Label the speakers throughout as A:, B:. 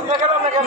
A: আমরা কেন আমরা
B: কেন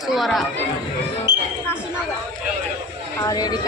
B: suara. Kasih ah ready